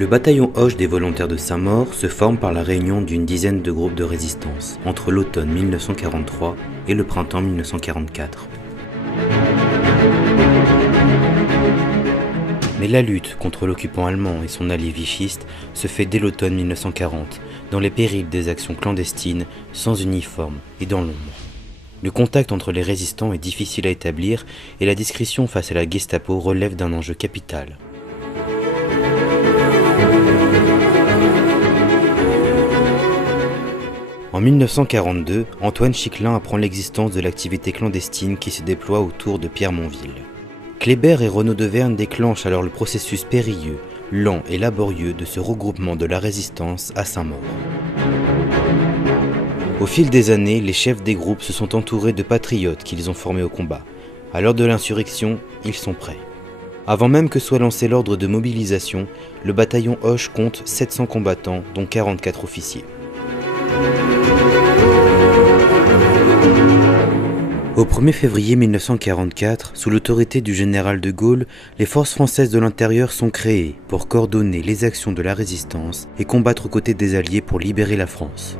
Le bataillon Hoche des volontaires de Saint-Maur se forme par la réunion d'une dizaine de groupes de résistance entre l'automne 1943 et le printemps 1944. Mais la lutte contre l'occupant allemand et son allié vichiste se fait dès l'automne 1940, dans les périls des actions clandestines, sans uniforme et dans l'ombre. Le contact entre les résistants est difficile à établir et la discrétion face à la Gestapo relève d'un enjeu capital. En 1942, Antoine Chiquelin apprend l'existence de l'activité clandestine qui se déploie autour de Pierre-Monville. Kléber et Renaud Deverne déclenchent alors le processus périlleux, lent et laborieux de ce regroupement de la résistance à Saint-Maur. Au fil des années, les chefs des groupes se sont entourés de patriotes qu'ils ont formés au combat. À l'heure de l'insurrection, ils sont prêts. Avant même que soit lancé l'ordre de mobilisation, le bataillon Hoche compte 700 combattants, dont 44 officiers. Au 1er février 1944, sous l'autorité du général de Gaulle, les forces françaises de l'intérieur sont créées pour coordonner les actions de la résistance et combattre aux côtés des Alliés pour libérer la France.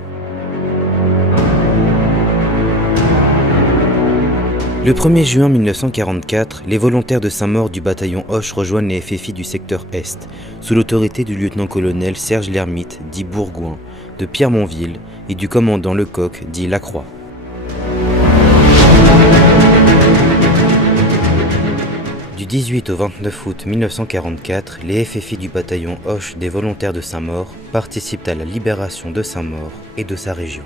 Le 1er juin 1944, les volontaires de Saint-Maur du bataillon Hoche rejoignent les FFI du secteur Est, sous l'autorité du lieutenant-colonel Serge Lermite, dit Bourgoin, de Pierre-Monville et du commandant Lecoq, dit Lacroix. Du 18 au 29 août 1944, les FFI du bataillon Hoche des volontaires de Saint-Maur participent à la libération de Saint-Maur et de sa région.